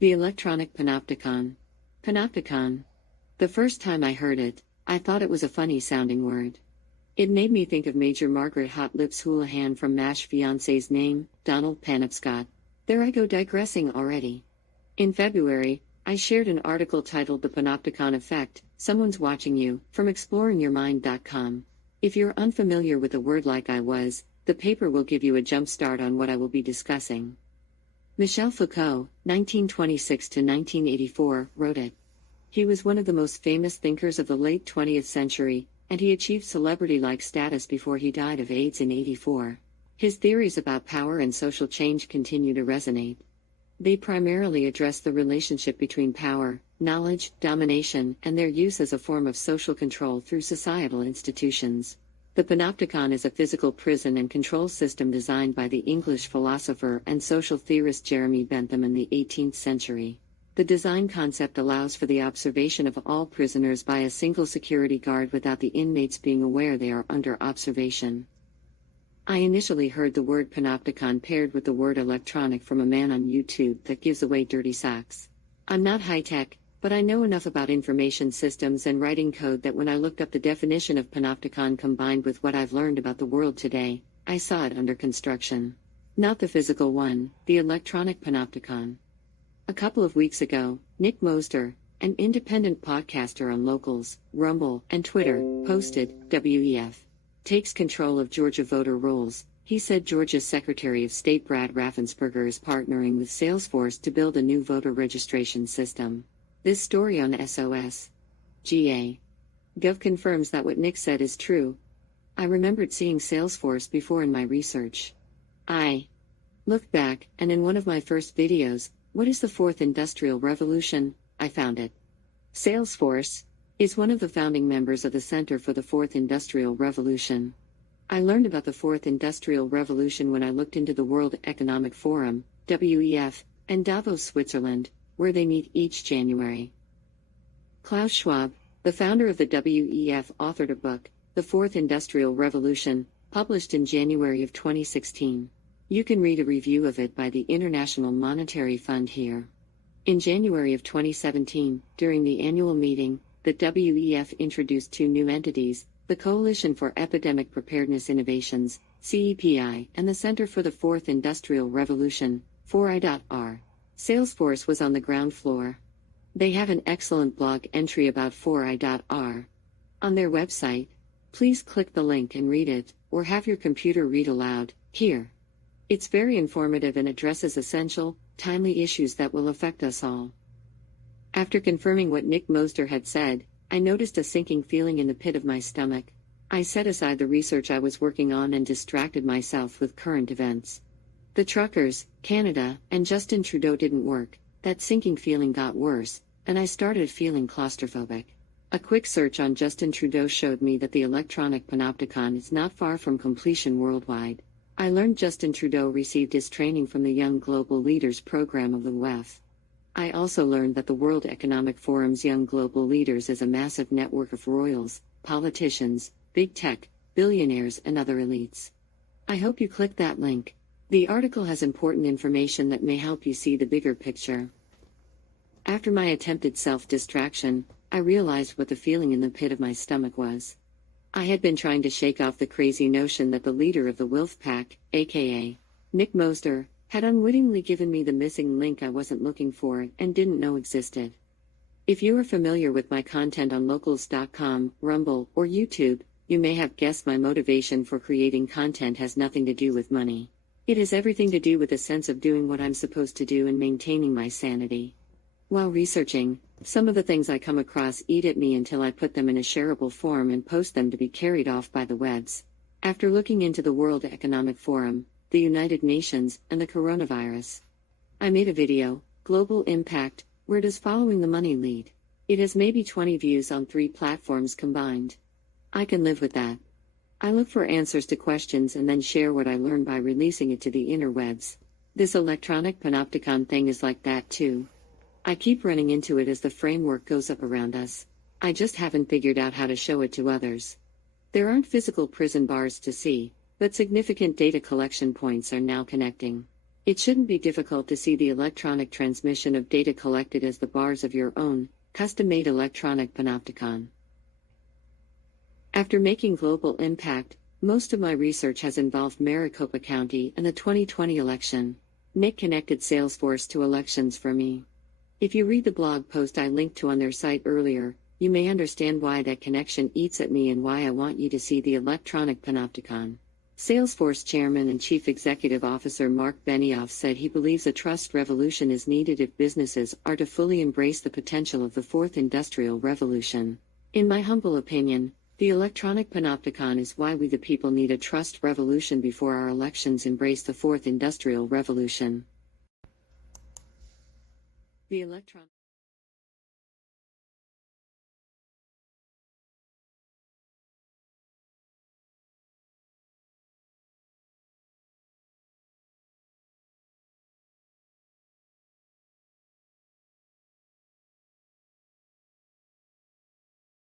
The Electronic Panopticon. Panopticon. The first time I heard it, I thought it was a funny-sounding word. It made me think of Major Margaret Hot Lips Houlihan from MASH fiancé's name, Donald Penobscot. There I go digressing already. In February, I shared an article titled The Panopticon Effect, Someone's Watching You, from exploringyourmind.com. If you're unfamiliar with the word like I was, the paper will give you a jump start on what I will be discussing. Michel Foucault, 1926–1984, wrote it. He was one of the most famous thinkers of the late 20th century, and he achieved celebrity-like status before he died of AIDS in '84. His theories about power and social change continue to resonate. They primarily address the relationship between power, knowledge, domination, and their use as a form of social control through societal institutions. The Panopticon is a physical prison and control system designed by the English philosopher and social theorist Jeremy Bentham in the 18th century. The design concept allows for the observation of all prisoners by a single security guard without the inmates being aware they are under observation. I initially heard the word panopticon paired with the word electronic from a man on YouTube that gives away dirty socks. I'm not high-tech, but I know enough about information systems and writing code that when I looked up the definition of panopticon combined with what I've learned about the world today, I saw it under construction. Not the physical one, the electronic panopticon. A couple of weeks ago, Nick Moster, an independent podcaster on Locals, Rumble, and Twitter, posted, WEF takes control of Georgia voter rolls. He said Georgia's Secretary of State Brad Raffensperger is partnering with Salesforce to build a new voter registration system. This story on SOS.GA. Gov confirms that what Nick said is true. I remembered seeing Salesforce before in my research. I looked back, and in one of my first videos, What is the Fourth Industrial Revolution? I found it. Salesforce is one of the founding members of the Center for the Fourth Industrial Revolution. I learned about the Fourth Industrial Revolution when I looked into the World Economic Forum, WEF, and Davos, Switzerland, where they meet each January. Klaus Schwab, the founder of the WEF, authored a book, The Fourth Industrial Revolution, published in January of 2016. You can read a review of it by the International Monetary Fund here. In January of 2017, during the annual meeting, the WEF introduced two new entities, the Coalition for Epidemic Preparedness Innovations, CEPI, and the Center for the Fourth Industrial Revolution, 4I.R. Salesforce was on the ground floor. They have an excellent blog entry about 4I.R. on their website. Please click the link and read it, or have your computer read aloud, here. It's very informative and addresses essential, timely issues that will affect us all. After confirming what Nick Moster had said, I noticed a sinking feeling in the pit of my stomach. I set aside the research I was working on and distracted myself with current events. The truckers, Canada, and Justin Trudeau didn't work. That sinking feeling got worse, and I started feeling claustrophobic. A quick search on Justin Trudeau showed me that the electronic panopticon is not far from completion worldwide. I learned Justin Trudeau received his training from the Young Global Leaders program of the WEF. I also learned that the World Economic Forum's Young Global Leaders is a massive network of royals, politicians, big tech, billionaires, and other elites. I hope you click that link. The article has important information that may help you see the bigger picture. After my attempted self-distraction, I realized what the feeling in the pit of my stomach was. I had been trying to shake off the crazy notion that the leader of the Wilf Pack, aka Nick Moster, had unwittingly given me the missing link I wasn't looking for and didn't know existed. If you are familiar with my content on Locals.com, Rumble, or YouTube, you may have guessed my motivation for creating content has nothing to do with money. It has everything to do with a sense of doing what I'm supposed to do and maintaining my sanity. While researching, some of the things I come across eat at me until I put them in a shareable form and post them to be carried off by the webs. After looking into the World Economic Forum, the United Nations, and the coronavirus, I made a video, Global Impact, where does following the money lead? It has maybe 20 views on 3 platforms combined. I can live with that. I look for answers to questions and then share what I learn by releasing it to the interwebs. This electronic panopticon thing is like that too. I keep running into it as the framework goes up around us. I just haven't figured out how to show it to others. There aren't physical prison bars to see, but significant data collection points are now connecting. It shouldn't be difficult to see the electronic transmission of data collected as the bars of your own, custom-made electronic panopticon. After making global impact, most of my research has involved Maricopa County and the 2020 election. Nick connected Salesforce to elections for me. If you read the blog post I linked to on their site earlier, you may understand why that connection eats at me and why I want you to see the electronic panopticon. Salesforce Chairman and Chief Executive Officer Mark Benioff said he believes a trust revolution is needed if businesses are to fully embrace the potential of the fourth industrial revolution. In my humble opinion, the electronic panopticon is why we the people need a trust revolution before our elections embrace the fourth industrial revolution. The electron